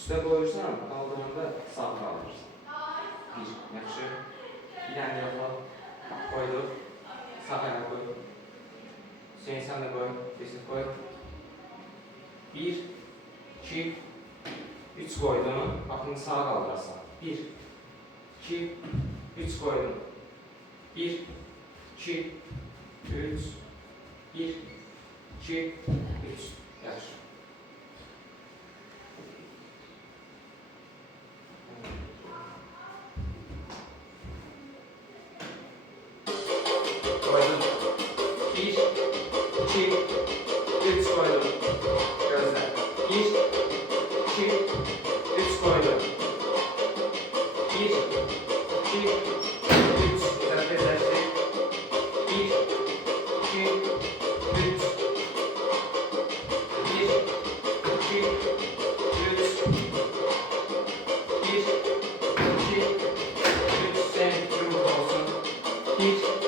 Üstə qoyursan, qaldıranda sağ qaldırırsan. Bir, yaxşı. Bir dənə yoxla. Qoyduq. Sağ ayaq qoy. Hüseyin sən də qoy. Kesin qoy. 1, 2, 3 qoydun. Baxın sağa qaldırırsan. 1, 2, 3 qoydun. 1, 2, 3, 1, 2, 3. Yaxşı. Koydum. 1, 2, 3 koydum. Gözle. 1, 2, 3 koydum. 1, 2, 3. Güzel tezleştir. 1, 2, 3. 1, 2, 3. 1, 2, 3. Sen yumruk olsun. 1,